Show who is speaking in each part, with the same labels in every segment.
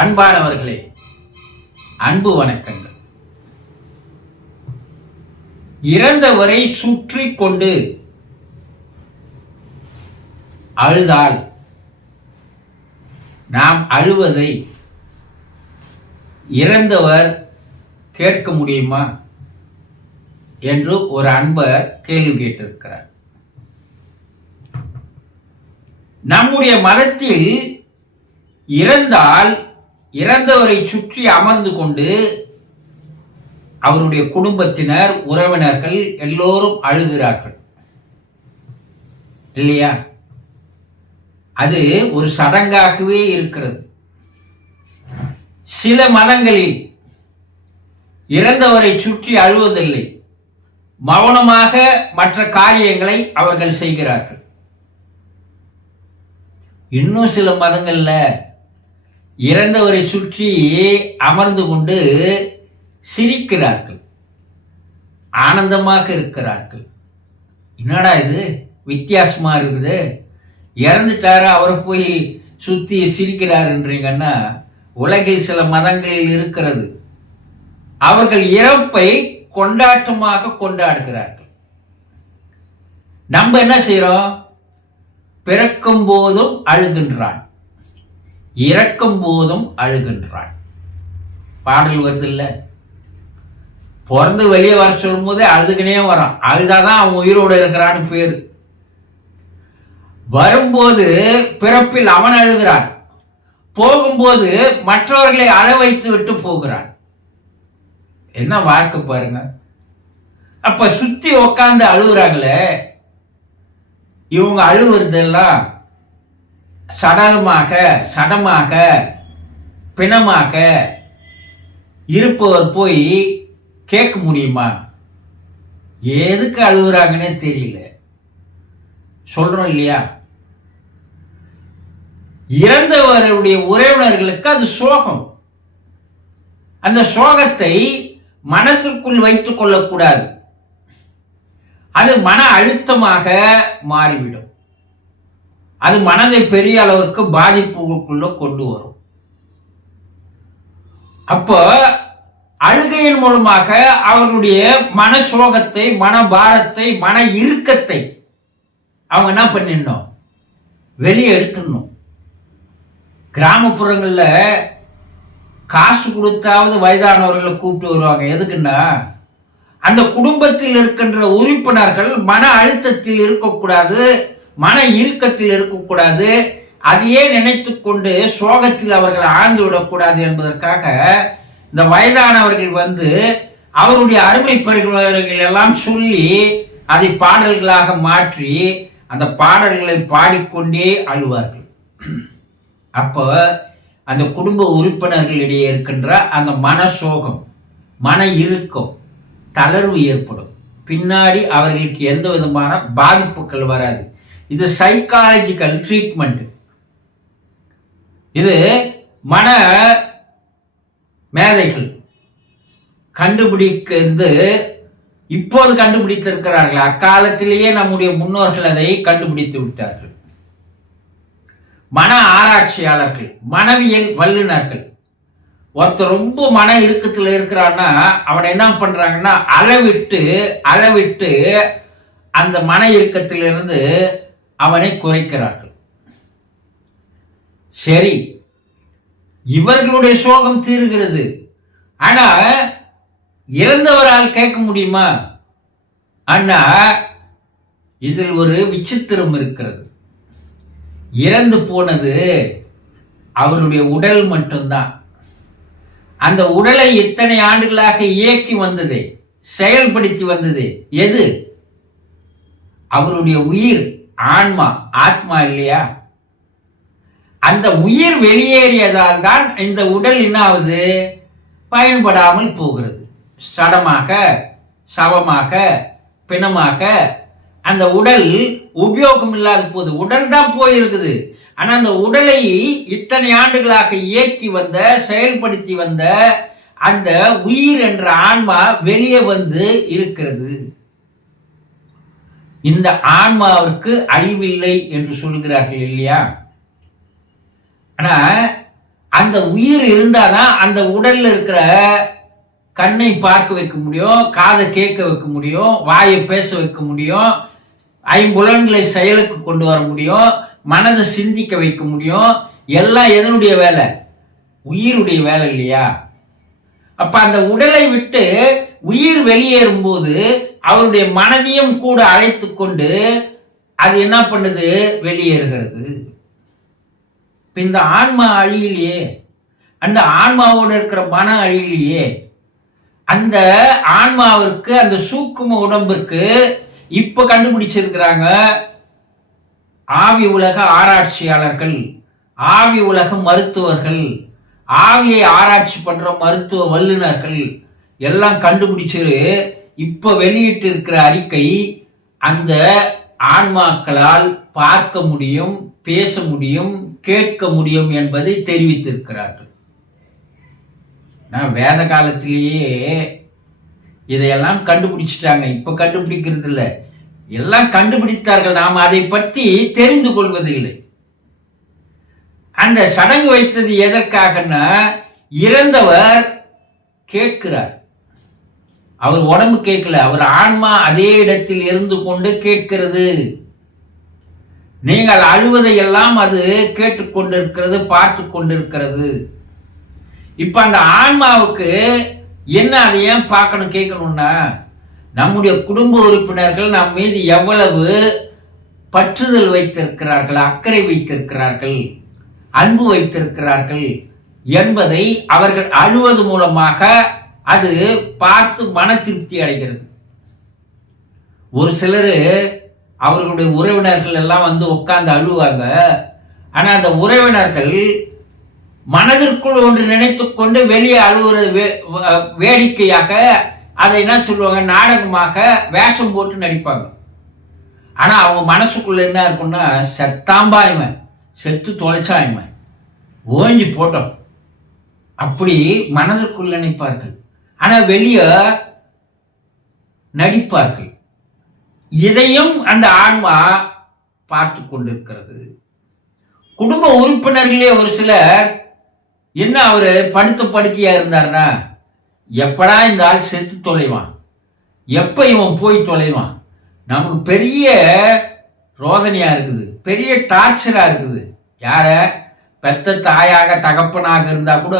Speaker 1: அன்பானவர்களே அன்பு வணக்கங்கள். இறந்தவரை சுற்றி கொண்டு அழுதால் நாம் அழுவதை இறந்தவர் கேட்க முடியுமா என்று ஒரு அன்பர் கேள்வி கேட்டிருக்கிறார். நம்முடைய மதத்தில் இறந்தால் இறந்தவரை சுற்றி அமர்ந்து கொண்டு அவருடைய குடும்பத்தினர் உறவினர்கள் எல்லோரும் அழுகிறார்கள். இல்லையா? அது ஒரு சடங்காகவே இருக்கிறது. சில மதங்களில் இறந்தவரை சுற்றி அழுவதில்லை. மௌனமாக மற்ற காரியங்களை அவர்கள் செய்கிறார்கள். இன்னும் சில மதங்கள்ல இறந்தவரை சுற்றி அமர்ந்து கொண்டு சிரிக்கிறார்கள். ஆனந்தமாக இருக்கிறார்கள். என்னடா இது? வித்தியாசமாக இருக்குது. இறந்துட்டாரு? அவரை போய் சுற்றி சிரிக்கிறாருன்றீங்கன்னா உலகில் சில மதங்களில் இருக்கிறது. அவர்கள் இறப்பை கொண்டாட்டமாக கொண்டாடுகிறார்கள். நம்ம என்ன செய்கிறோம் பிறக்கும் போதும் அழுகின்றான். இறக்கும் போதும் அழுகின்றான் பாடல் வருது இல்லை பிறந்து வெளியே வர சொல்லும் போதே அழுதுகினே வரான். அழுதாதான் அவன் உயிரோடு இருக்கிறான்னு பேர். வரும்போது பிறப்பில் அவன் அழுகிறான். போகும்போது மற்றவர்களை அழ வைத்து விட்டு போகிறான். என்ன வாழ்க்கை பாருங்க. அப்ப சுத்தி உக்காந்து அழுகுறாங்களே. இவங்க அழுகுறதெல்லாம் சடலமாக சடமாக பிணமாக இருப்பவர் போய் கேட்க முடியுமா? எதுக்கு அழுகுறாங்கன்னே தெரியல. சொல்கிறோம் இல்லையா? இறந்தவருடைய உறவினர்களுக்கு அது சோகம். அந்த சோகத்தை மனத்திற்குள் வைத்துக் கொள்ளக்கூடாது. அது மன அழுத்தமாக மாறிவிடும். அது மனதை பெரிய அளவிற்கு பாதிப்புக்குள்ள கொண்டு வரும். அப்போ அழுகையின் மூலமாக அவர்களுடைய மன சோகத்தை மன பாரத்தை மன இறுக்கத்தை அவங்க என்ன பண்ணிடணும்? வெளியே எடுத்துடணும். கிராமப்புறங்களில் காசு கொடுத்தாவது வயதானவர்களை கூப்பிட்டு வருவாங்க. எதுக்குன்னா அந்த குடும்பத்தில் இருக்கின்ற உறுப்பினர்கள் மன அழுத்தத்தில் இருக்கக்கூடாது. மன இறுக்கத்தில் இருக்கக்கூடாது. அதையே நினைத்து கொண்டு சோகத்தில் அவர்கள் ஆழ்ந்து விடக்கூடாது என்பதற்காக இந்த வயதானவர்கள் வந்து அவருடைய அருமை பெறுகிறவர்கள் எல்லாம் சொல்லி அதை பாடல்களாக மாற்றி அந்த பாடல்களை பாடிக்கொண்டே அழுவார்கள். அப்போ அந்த குடும்ப உறுப்பினர்களிடையே இருக்கின்ற அந்த மன சோகம் மன இறுக்கம் தளர்வு ஏற்படும். பின்னாடி அவர்களுக்கு எந்த விதமான பாதிப்புகள் வராது. இது சைக்காலஜிக்கல் ட்ரீட்மெண்ட் இது மன மேதைகள். கண்டுபிடிக்கிறது. இப்போது கண்டுபிடித்திருக்கிறார்கள். அக்காலத்திலேயே நம்முடைய முன்னோர்கள் அதை கண்டுபிடித்து விட்டார்கள். மன ஆராய்ச்சியாளர்கள் மனவியல் வல்லுநர்கள். ஒருத்தர் ரொம்ப மன இறுக்கத்தில் இருக்கிறான்னா அவனை என்ன பண்றாங்கன்னா அளவிட்டு அளவிட்டு அந்த மன இறுக்கத்திலிருந்து அவனை குறைக்கிறார்கள். சரி இவர்களுடைய சோகம் தீருகிறது. ஆனா இறந்தவரால் கேட்க முடியுமா? ஆனா இதில் ஒரு விசித்திரம் இருக்கிறது. இறந்து போனது அவருடைய உடல் மட்டும்தான். அந்த உடலை இத்தனை ஆண்டுகளாக இயக்கி வந்தது செயல்படுத்தி வந்தது எது? அவருடைய உயிர். ஆன்மா ஆத்மா இல்லையா? அந்த உயிர் வெளியேறியதால் தான் இந்த உடல் என்ன ஆகுது? பயன்படாமல் போகிறது. சடமாக சவமாக பிணமாக அந்த உடல் உபயோகம் இல்லாத போது உடல் தான் போயிருக்குது. ஆனால் அந்த உடலை இத்தனை ஆண்டுகளாக இயக்கி வந்த செயல்படுத்தி வந்த அந்த உயிர் என்ற ஆன்மா வெளியே வந்து இருக்கிறது. இந்த ஆன்மாவிற்கு அழிவில்லை என்று சொல்கிறார்கள் இல்லையா? ஆனா அந்த உயிர் இருந்தாதான் அந்த உடல்ல இருக்கிற கண்ணை பார்க்க வைக்க முடியும் காதை கேட்க வைக்க முடியும் வாயை பேச வைக்க முடியும் ஐம்புலன்களை செயலுக்கு கொண்டு வர முடியும் மனதை சிந்திக்க வைக்க முடியும். எல்லாம் எதனுடைய வேலை? உயிருடைய வேலை இல்லையா? அப்ப அந்த உடலை விட்டு உயிர் வெளியேறும் போது அவருடைய மனதையும் கூட அழைத்து கொண்டு அது என்ன பண்ணுது? வெளியேறுகிறது. இந்த ஆன்மா அழியிலையே அந்த ஆன்மாவோட இருக்கிற மன அழியிலையே அந்த ஆன்மாவிற்கு அந்த சூக்கும உடம்பிற்கு இப்ப கண்டுபிடிச்சிருக்கிறாங்க ஆவி உலக ஆராய்ச்சியாளர்கள் ஆவி உலக மருத்துவர்கள். ஆவியை ஆராய்ச்சி பண்ற மருத்துவ வல்லுநர்கள் எல்லாம் கண்டுபிடிச்சிரு. இப்ப வெளியிட்டு இருக்கிற அறிக்கை அந்த ஆன்மாக்களால் பார்க்க முடியும் பேச முடியும் கேட்க முடியும் என்பதை தெரிவித்திருக்கிறார்கள். நான் வேத காலத்திலேயே இதையெல்லாம் கண்டுபிடிச்சிட்டாங்க. இப்ப கண்டுபிடிக்கிறது இல்லை எல்லாம் கண்டுபிடித்தார்கள். நாம் அதை பற்றி தெரிந்து கொள்வதில்லை. அந்த சடங்கு வைத்தது எதற்காகன்னா இறந்தவர் கேட்கிறார். அவர் உடம்பு கேட்கல. அவர் ஆன்மா அதே இடத்தில் இருந்து கொண்டு கேட்கிறது. நீங்கள் அழுவதை எல்லாம் அது கேட்டுக்கொண்டிருக்கிறது பார்த்து கொண்டிருக்கிறது. இப்ப அந்த ஆன்மாவுக்கு என்ன அதை ஏன் பார்க்கணும் கேட்கணும்னா நம்முடைய குடும்ப உறுப்பினர்கள் நம் மீது எவ்வளவு பற்றுதல் வைத்திருக்கிறார்கள் அக்கறை வைத்திருக்கிறார்கள். அன்பு வைத்திருக்கிறார்கள் என்பதை அவர்கள் அழுவது மூலமாக அது பார்த்து மன திருப்தி அடைகிறது. ஒரு சிலர் அவர்களுடைய உறவினர்கள் எல்லாம் வந்து உட்கார்ந்து அழுவாங்க. ஆனால் அந்த உறவினர்கள் மனதிற்குள் ஒன்று நினைத்து கொண்டு வெளியே அழுகுறது வேடிக்கையாக அதை என்ன சொல்லுவாங்க? நாடகமாக வேஷம் போட்டு நடிப்பாங்க. ஆனால் அவங்க மனசுக்குள்ள என்ன இருக்கும்னா செத்தாம்பா இவன். செத்து தொலைச்சா என்ன? ஓஞ்சி போட்டோம். அப்படி மனதிற்குள் நினைப்பார்கள். ஆனால் வெளியே நடிப்பார்கள். இதையும் அந்த ஆன்மா பார்த்து கொண்டிருக்கிறது. குடும்ப உறுப்பினர்களே ஒரு சிலர் என்ன அவர் படுத்த படுக்கையா இருந்தாருன்னா எப்படா இந்த ஆள் செத்து தொலைவான்? எப்ப இவன் போய் தொலைவான்? நமக்கு பெரிய ரோதனையாக இருக்குது. பெரிய டார்ச்சராக இருக்குது. யார? பெத்த தாயாக தகப்பனாக இருந்தால் கூட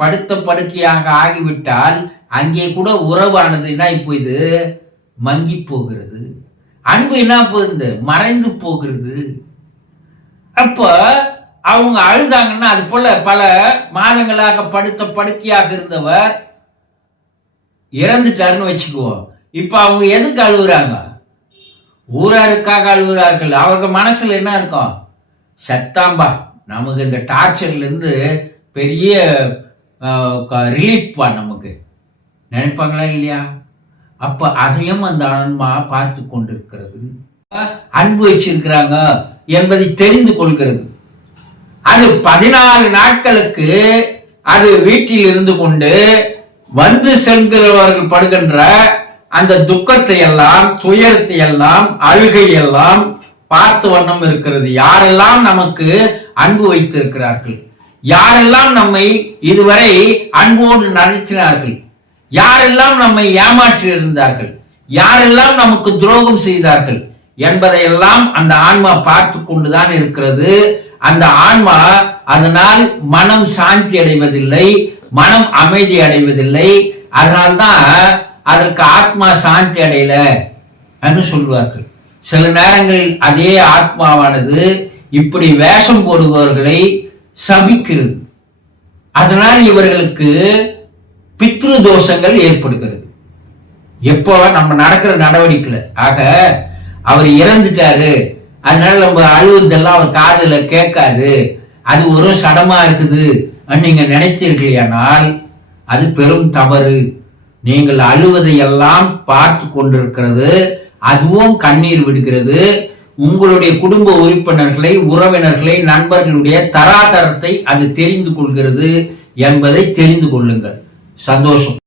Speaker 1: படுத்த படுக்கையாக ஆகிவிட்டால் அங்கே கூட உறவானது என்ன இப்போ இது மங்கி போகிறது. அன்பு என்ன போகுது? மறைந்து போகிறது. அப்போ அவங்க அழுதாங்கன்னா அது போல பல மாதங்களாக படுத்த படுக்கையாக இருந்தவர் இறந்துட்டாருன்னு வச்சுக்குவோம். இப்போ அவங்க எதுக்கு அழுகுறாங்க ஊராருக்காக அழுகிறார்கள். அவர்கள் மனசில் என்ன இருக்கும்? சத்தாம்பா நமக்கு இந்த டார்ச்சர்லேருந்து பெரிய ரிலீஃப்பா நமக்கு. நினைப்பாங்களா இல்லையா? அப்போ அதையும் அந்த ஆன்மா பார்த்து கொண்டிருக்கிறது. அன்பு வச்சிருக்கிறாங்க என்பதை தெரிந்து கொள்கிறது. அது பதினாலு நாட்களுக்கு அது வீட்டில் இருந்து கொண்டு வந்து செல்கிறவர்கள் படுகின்ற அந்த துக்கத்தை எல்லாம் துயரத்தை எல்லாம் அழுகை எல்லாம் பார்த்து வண்ணம் இருக்கிறது. யாரெல்லாம் நமக்கு அன்பு வைத்திருக்கிறார்கள்? யாரெல்லாம் நம்மை இதுவரை அன்போடு நடத்தினார்கள் யாரெல்லாம் நம்மை ஏமாற்றி இருந்தார்கள்? யாரெல்லாம் நமக்கு துரோகம் செய்தார்கள்? என்பதையெல்லாம் அந்த ஆன்மா பார்த்து கொண்டுதான் இருக்கிறது. அந்த ஆன்மா அதனால் மனம் சாந்தி அடைவதில்லை மனம் அமைதி அடைவதில்லை. அதனால்தான் அதற்கு ஆத்மா சாந்தி அடையல என்று சொல்வார்கள். சில நேரங்களில் அதே ஆத்மாவானது இப்படி வேஷம் போடுபவர்களை சபிக்கிறது. அதனால் இவர்களுக்கு பித்ரு தோஷங்கள் ஏற்படுகிறது. எப்போ நம்ம நடக்கிற நடவடிக்கையில் ஆக அவர் இறந்துட்டாரு. அதனால நம்ம அழுவுறதெல்லாம் அவர் காதில் கேட்காது. அது ஒரு சடமா இருக்குது. நீங்க நினைத்தீர்களானால் அது பெரும் தவறு. நீங்கள் அழுவதை எல்லாம் பார்த்து கொண்டிருக்கிறது அதுவும் கண்ணீர் விடுகிறது. உங்களுடைய குடும்ப உறுப்பினர்களை உறவினர்களை நண்பர்களுடைய தராதரத்தை அது தெரிந்து கொள்கிறது என்பதை தெரிந்து கொள்ளுங்கள். சந்தோஷம்.